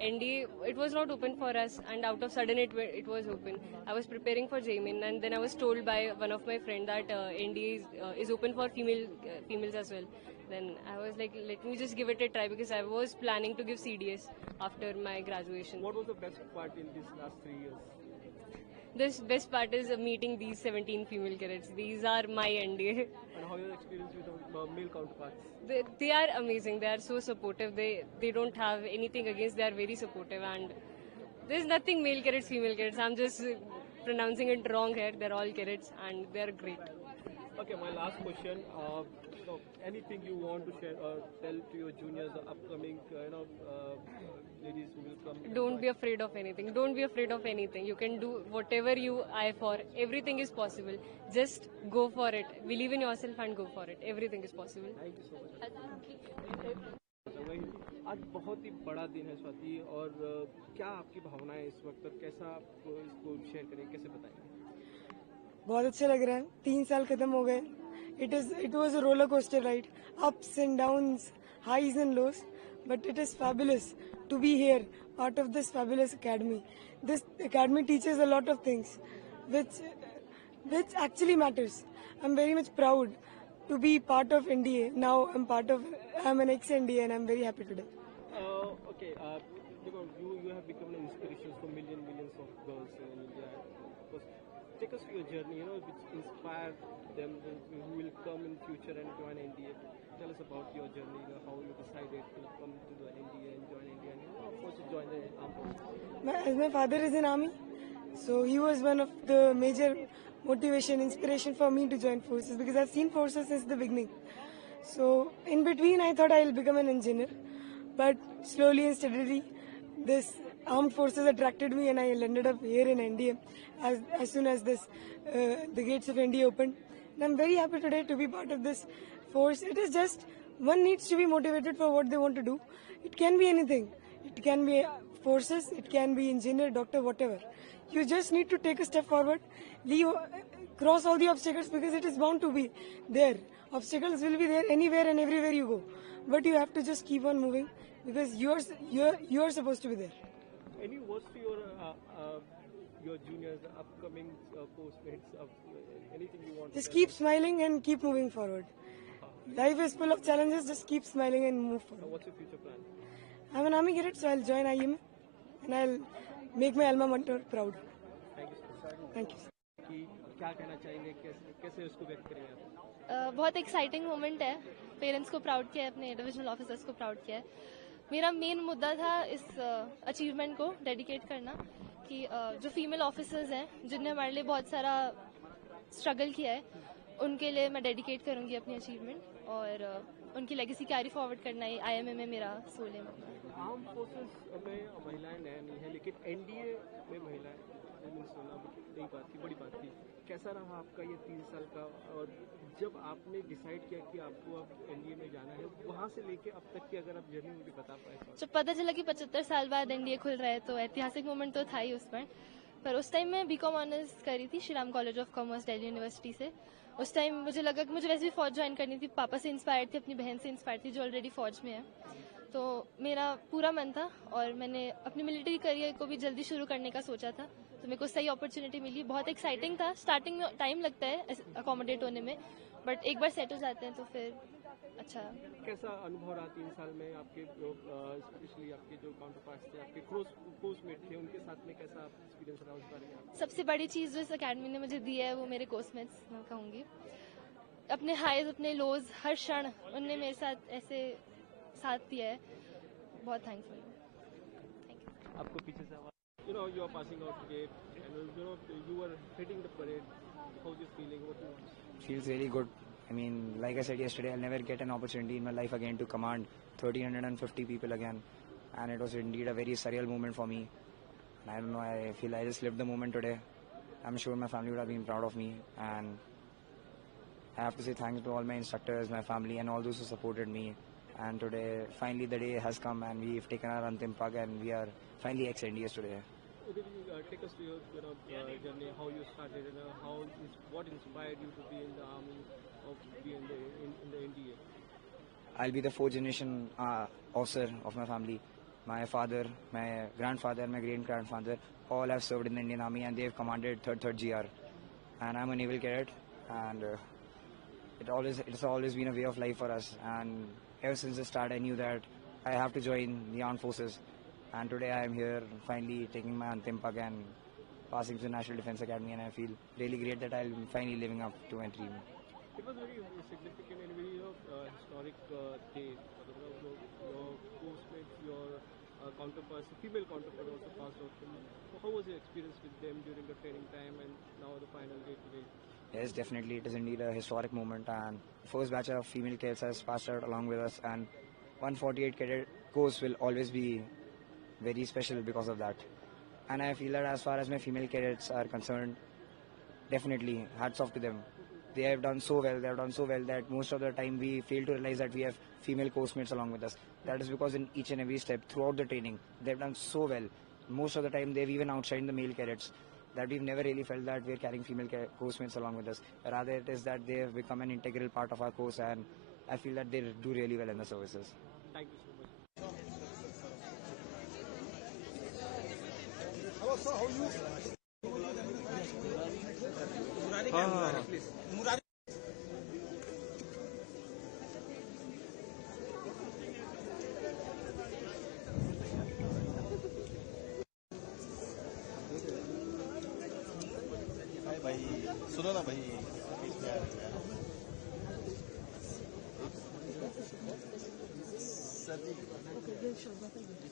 NDA, it was not open for us and out of sudden it was open. I was preparing for JEE main and then I was told by one of my friends that NDA is open for females as well. Then I was like, let me just give it a try because I was planning to give CDS after my graduation. What was the best part in these last 3 years? This best part is meeting these 17 female cadets. These are my NDA. And how your experience with the male counterparts? They are amazing. They are so supportive. They don't have anything against. They are very supportive and there's nothing male cadets, female cadets. I'm just pronouncing it wrong here. They're all cadets and they're great. Okay, my last question. Anything you want to share or tell to your juniors, the upcoming ladies who will come? Don't be afraid of anything. Don't be afraid of anything. You can do whatever you eye for. Everything is possible. Just go for it. Believe in yourself and go for it. Everything is possible. Thank you so much. आज बहुत ही बड़ा दिन है स्वाति और क्या आपकी भावनाएं इस वक्त और कैसा आप इसको शेयर करें, कैसे बताएं? बहुत अच्छे लग रहा है. 3 साल खत्म हो गए. It was a roller coaster ride, ups and downs, highs and lows, but it is fabulous to be here, part of this fabulous academy. This academy teaches a lot of things, which actually matters. I'm very much proud to be part of NDA. Now I'm an ex-NDA and I'm very happy today. Okay, because you have become an inspiration for millions of girls in India. Take us through your journey, which inspired them who will come in future and join NDA. Tell us about your journey, how you decided to come to the NDA and join NDA and of course to join the armed forces. As my father is in army, so he was one of the major motivation, inspiration for me to join forces because I've seen forces since the beginning. So in between, I thought I'll become an engineer, but slowly and steadily, this armed forces attracted me, and I ended up here in NDA as soon as the gates of NDA opened. And I'm very happy today to be part of this force. It is just one needs to be motivated for what they want to do. It can be anything. It can be forces. It can be engineer, doctor, whatever. You just need to take a step forward, cross all the obstacles because it is bound to be there. Obstacles will be there anywhere and everywhere you go, but you have to just keep on moving because you're supposed to be there. Any words to your juniors, upcoming postmates, anything you want? Just keep smiling and keep moving forward. Life is full of challenges. Just keep smiling and move forward. What's your future plan? I'm an army cadet, so I'll join IM and I'll make my alma mater proud. Thank you, sir. Thank you. कि क्या कहना चाहेंगे, कैसे उसको व्यक्त करेंगे आप? बहुत एक्साइटिंग मोमेंट है. पेरेंट्स को प्राउड किया है, अपने डिविजनल ऑफिसर्स को प्राउड किया है. मेरा मेन मुद्दा था इस अचीवमेंट को डेडिकेट करना कि जो फीमेल ऑफिसर्स हैं जिनने हमारे लिए बहुत सारा स्ट्रगल किया है, उनके लिए मैं डेडिकेट करूंगी अपनी अचीवमेंट और उनकी लेगेसी कैरी फॉरवर्ड करना ही IMA में मेरा सोल है. आर्म फोर्सेस में महिलाएं नया नहीं है, लेकिन NDA में महिलाएं नई बात थी, बड़ी बात थी. कैसा रहा आपका ये 3 साल का, और जब आपने डिसाइड किया कि आपको अब NDA में जाना है, वहाँ से लेके अब तक की अगर आप जर्नी मुझे बता पाए? जब पता चला कि 75 साल बाद NDA खुल रहा है तो ऐतिहासिक मोमेंट तो था ही उस पर उस टाइम मैं BCom ऑनर्स करी थी Shri Ram college of commerce Delhi university से. उस टाइम मुझे लगा कि मुझे वैसे भी फौज ज्वाइन करनी थी. पापा से इंस्पायर थी, अपनी बहन से इंस्पायर थी जो ऑलरेडी फौज में है. तो मेरा पूरा मन था और मैंने अपनी मिलिट्री करियर को भी जल्दी शुरू करने का सोचा था. तो मेरे को सही अपॉर्चुनिटी मिली. बहुत एक्साइटिंग था. स्टार्टिंग में टाइम लगता है अकोमोडेट होने में, बट एक बार सेट हो जाते हैं तो फिर अच्छा. कैसा अनुभव रहा 3 साल में आपके स्पेशली आपके जो काउंटर पार्ट्स थे, आपके कोर्समेट थे, उनके साथ में कैसा एक्सपीरियंस रहा उस बारे में? सबसे बड़ी चीज़ जो इस अकेडमी ने मुझे दी है वो मेरे कोर्समेट्स मैं कहूँगी. अपने हाईज अपने लोज हर क्षण उनने मेरे साथ ऐसे साथ दिया है. बहुत थैंकफुल हूँ. Thank you. आपको पीछे से you are passing out today and you were heading the parade. How's your feeling? What do you want? Feels really good. I mean, like I said yesterday, I'll never get an opportunity in my life again to command 1,350 people again, and it was indeed a very surreal moment for me. And I don't know, I feel I just lived the moment today. I'm sure my family would have been proud of me, and I have to say thanks to all my instructors, my family, and all those who supported me. And today, finally the day has come and we've taken our Antim Pag and we are finally ex-NDAs today. Take us to your journey, how you started and what inspired you to be in the army or be in the NDA? I'll be the 4th generation officer of my family. My father, my grandfather, my great-grandfather, all have served in the Indian Army and they have commanded 3rd GR. And I'm a naval cadet, and it's always been a way of life for us. And ever since the start, I knew that I have to join the armed forces. And today I am here, finally taking my Antim Pag and passing to the National Defence Academy, and I feel really great that I'm finally living up to my dream. It was very significant and very historic day. Your postmates, your counterparts, female counterpart also passed out. How was your experience with them during the training time and now the final day today? Yes, definitely. It is indeed a historic moment, and the first batch of female cadets has passed out along with us, and 148 cadet course will always be very special because of that. And I feel that as far as my female cadets are concerned, definitely hats off to them. They have done so well. They have done so well that most of the time we fail to realize that we have female course-mates along with us. That is because in each and every step throughout the training, they have done so well. Most of the time they've even outshined the male cadets, that we've never really felt that we're carrying female course-mates along with us. Rather, it is that they have become an integral part of our course, and I feel that they do really well in the services. Thank you so much. Hello, sir. How are you? Murari, please. Murari. भाई सुनो ना भाई sir जी